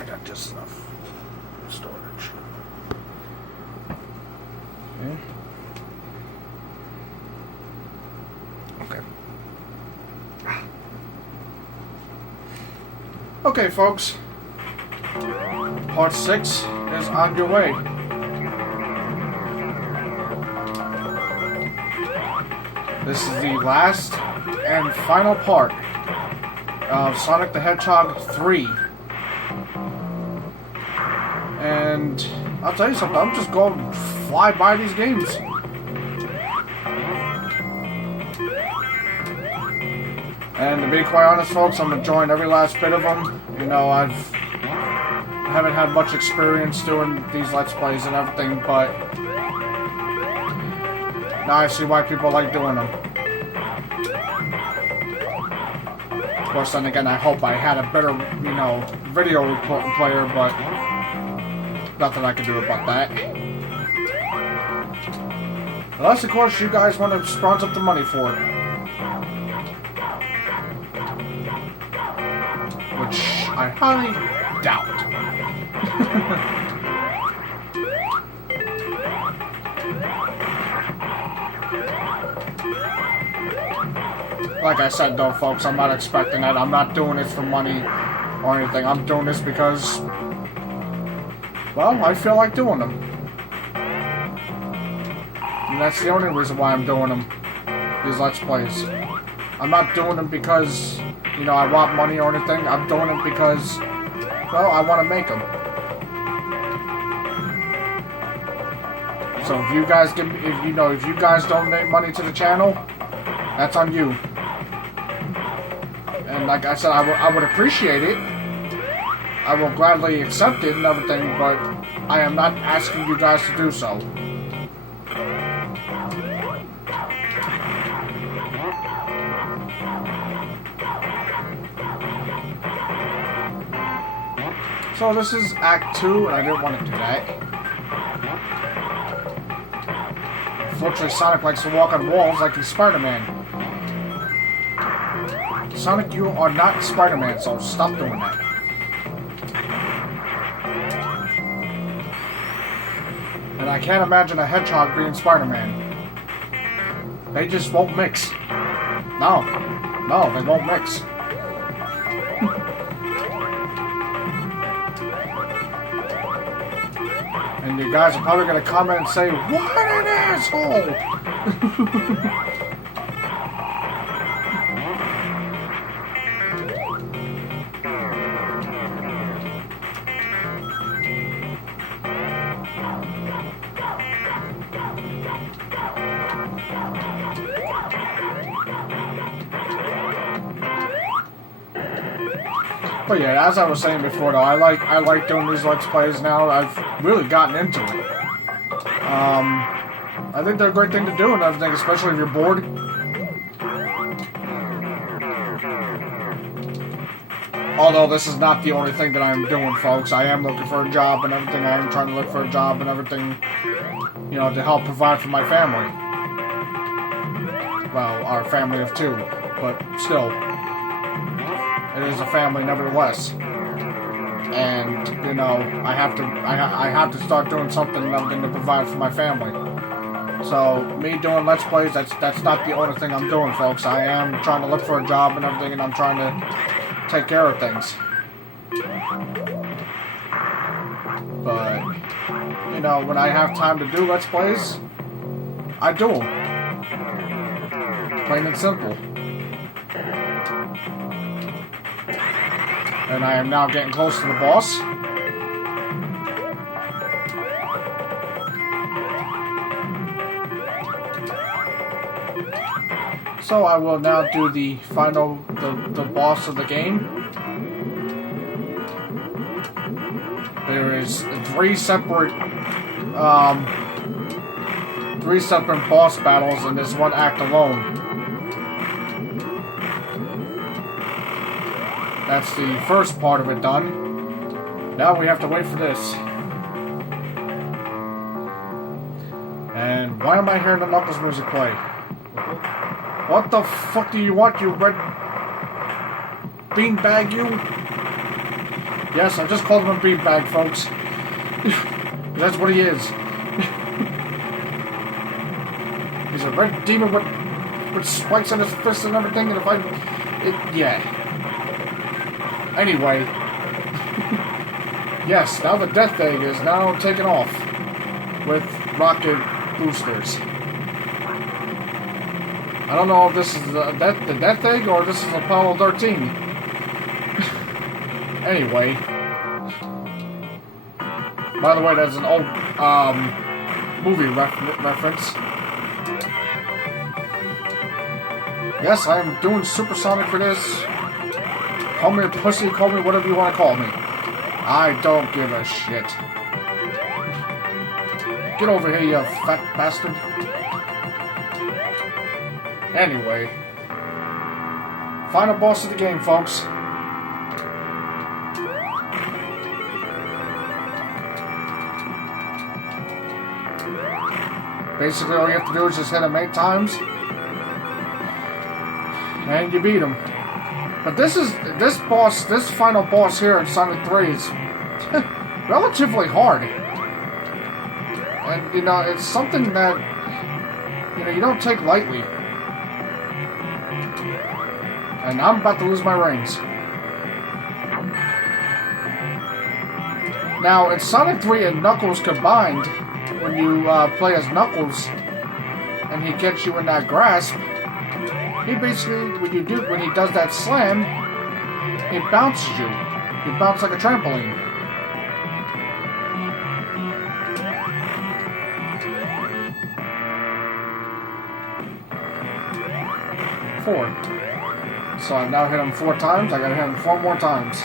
I got just enough storage. Okay. Okay, folks. Part 6 is on your way. This is the last and final part of Sonic the Hedgehog 3. And I'll tell you something, I'm just going to fly by these games. And to be quite honest, folks, I'm enjoying every last bit of them. You know, I haven't had much experience doing these Let's Plays and everything, but now I see why people like doing them. Of course, then again, I hope I had a better, you know, video player, but nothing I can do about that. Unless, of course, you guys want to sponsor up the money for it. Which I highly doubt. Like I said, though, folks, I'm not expecting that. I'm not doing this for money or anything. I'm doing this because, well, I feel like doing them. And that's the only reason why I'm doing them. These Let's Plays. I'm not doing them because, you know, I want money or anything. I'm doing it because, well, I want to make them. So if you guys give me, if you guys donate money to the channel, that's on you. And like I said, I would appreciate it. I will gladly accept it and everything, but I am not asking you guys to do so. So this is Act 2, and I didn't want to do that. Unfortunately, Sonic likes to walk on walls like he's Spider-Man. Sonic, you are not Spider-Man, so stop doing that. And I can't imagine a Hedgehog being Spider-Man. They just won't mix. No, they won't mix. And you guys are probably going to comment and say, "What an asshole!" But yeah, as I was saying before, though, I like doing these Let's Plays now. I've really gotten into it. I think they're a great thing to do and everything, especially if you're bored. Although this is not the only thing that I'm doing, folks. I am looking for a job and everything. I am trying to look for a job and everything, you know, to help provide for my family. Well, our family of 2, but still. It is a family, nevertheless, and you know I have to start doing something and everything to provide for my family. So me doing Let's Plays, that's not the only thing I'm doing, folks. I am trying to look for a job and everything, and I'm trying to take care of things. But you know, when I have time to do Let's Plays, I do them. Plain and simple. And I am now getting close to the boss. So I will now do the final, the boss of the game. There is 3 separate boss battles in this one act alone. That's the first part of it done. Now we have to wait for this. And why am I hearing the Knuckles music play? What the fuck do you want, you red beanbag, you? Yes, I just called him a beanbag, folks. That's what he is. He's a red demon with spikes on his fists and everything, and if yeah. Anyway. Yes, now the Death Egg is now taken off with rocket boosters. I don't know if this is the Death Egg or this is Apollo 13. Anyway. By the way, that's an old movie reference. Yes, I am doing supersonic for this. Call me a pussy, call me whatever you want to call me. I don't give a shit. Get over here, you fat bastard. Anyway. Final boss of the game, folks. Basically, all you have to do is just hit him 8 times. And you beat him. But this final boss here in Sonic 3 is relatively hard. And, you know, it's something that, you know, you don't take lightly. And I'm about to lose my rings. Now, in Sonic 3 and Knuckles combined, when you play as Knuckles, and he gets you in that grasp, he basically, when he does that slam, it bounces you. You bounce like a trampoline. Four. So I've now hit him 4 times. I gotta hit him 4 more times.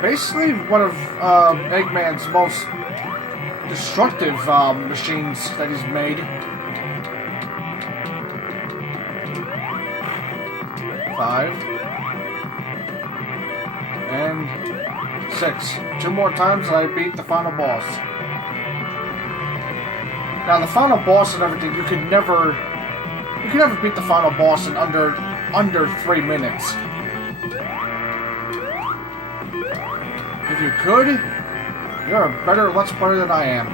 Basically, one of Eggman's most destructive machines that he's made. 5 and 6. 2 more times and I beat the final boss. Now the final boss and everything, you could never beat the final boss in under 3 minutes. If you could, you're a better Let's Player than I am.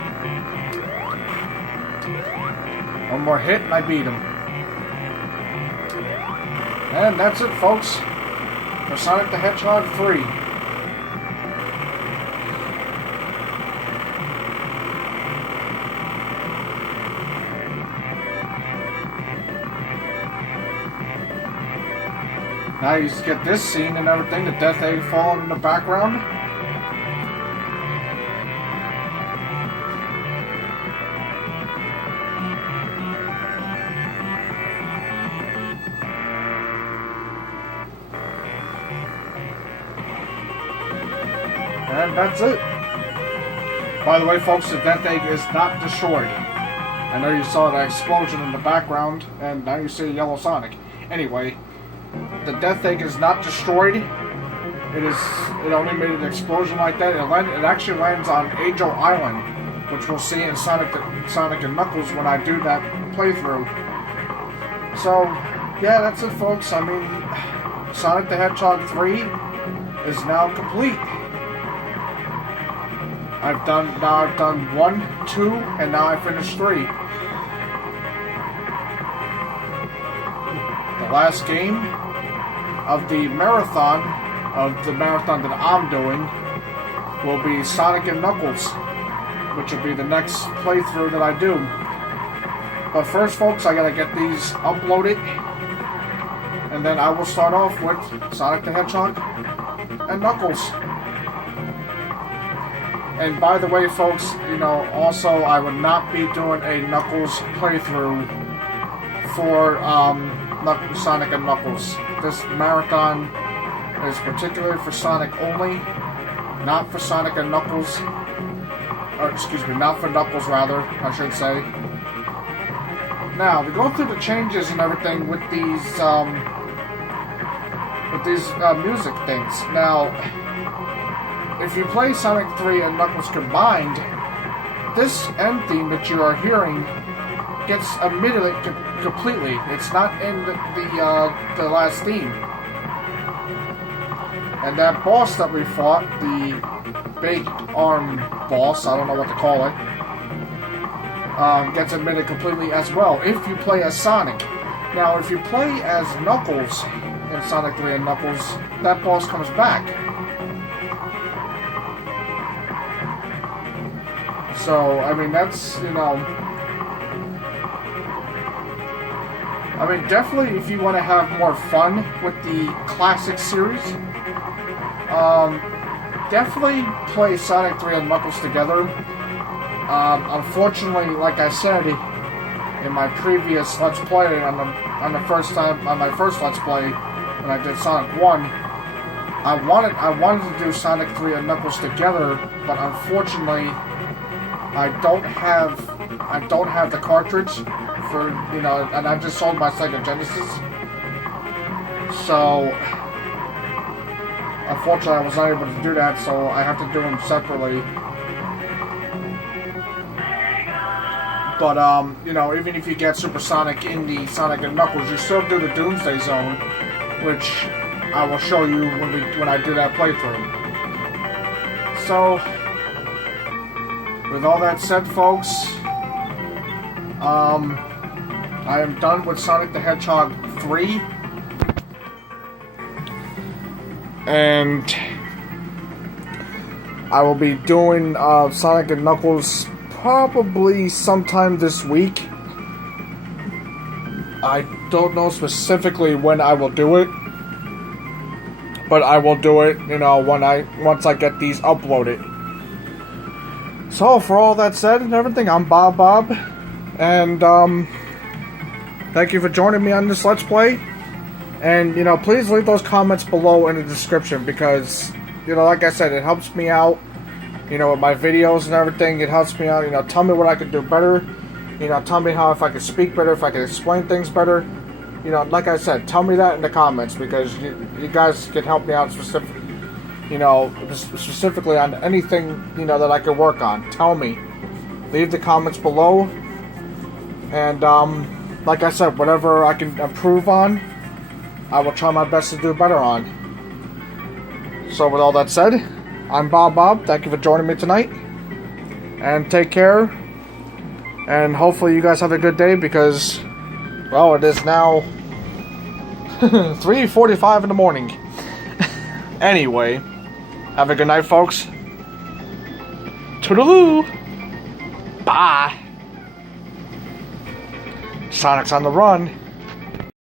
1 more hit and I beat him. And that's it, folks, for Sonic the Hedgehog 3. Now you just get this scene and everything, the Death Egg falling in the background. And that's it. By the way, folks, the Death Egg is not destroyed. I know you saw that explosion in the background, and now you see Yellow Sonic. Anyway, the Death Egg is not destroyed. It only made an explosion like that. It actually lands on Angel Island, which we'll see in Sonic and Knuckles when I do that playthrough. So, yeah, that's it, folks. I mean, Sonic the Hedgehog 3 is now complete. I've done 1, 2, and now I finished 3. The last game of the marathon that I'm doing will be Sonic and Knuckles, which will be the next playthrough that I do. But first, folks, I gotta get these uploaded, and then I will start off with Sonic the Hedgehog and Knuckles. And by the way, folks, you know, also I would not be doing a Knuckles playthrough for Sonic and Knuckles. This marathon is particularly for Sonic only, not for Sonic and Knuckles. Or, excuse me, not for Knuckles, rather, I should say. Now, to go through the changes and everything with these music things. Now, if you play Sonic 3 and Knuckles combined, this end theme that you are hearing gets omitted completely. It's not in the last theme. And that boss that we fought, the big arm boss, I don't know what to call it, gets omitted completely as well if you play as Sonic. Now, if you play as Knuckles in Sonic 3 and Knuckles, that boss comes back. So, I mean, that's, you know... I mean, definitely if you want to have more fun with the classic series, definitely play Sonic 3 and Knuckles together. Unfortunately, like I said in my previous Let's Play, on my first Let's Play when I did Sonic 1, I wanted to do Sonic 3 and Knuckles together, but unfortunately, I don't have the cartridge for, you know, and I just sold my Sega Genesis, so unfortunately I was not able to do that, so I have to do them separately. But, you know, even if you get Supersonic in the Sonic and Knuckles, you still do the Doomsday Zone, which I will show you when I do that playthrough. So, with all that said, folks, I am done with Sonic the Hedgehog 3. And I will be doing Sonic and Knuckles probably sometime this week. I don't know specifically when I will do it, but I will do it, you know, once I get these uploaded. So, for all that said and everything, I'm Bob, and thank you for joining me on this Let's Play. And, you know, please leave those comments below in the description, because, you know, like I said, it helps me out, you know, with my videos and everything. It helps me out, you know, tell me what I could do better, you know, tell me how, if I could speak better, if I could explain things better. You know, like I said, tell me that in the comments, because you guys can help me out specifically on anything, you know, that I could work on. Tell me. Leave the comments below. And, like I said, whatever I can improve on, I will try my best to do better on. So, with all that said, I'm Bob. Thank you for joining me tonight. And take care. And hopefully you guys have a good day, because, well, it is now 3:45 in the morning. Anyway, have a good night, folks. Toodaloo. Bye. Sonic's on the run.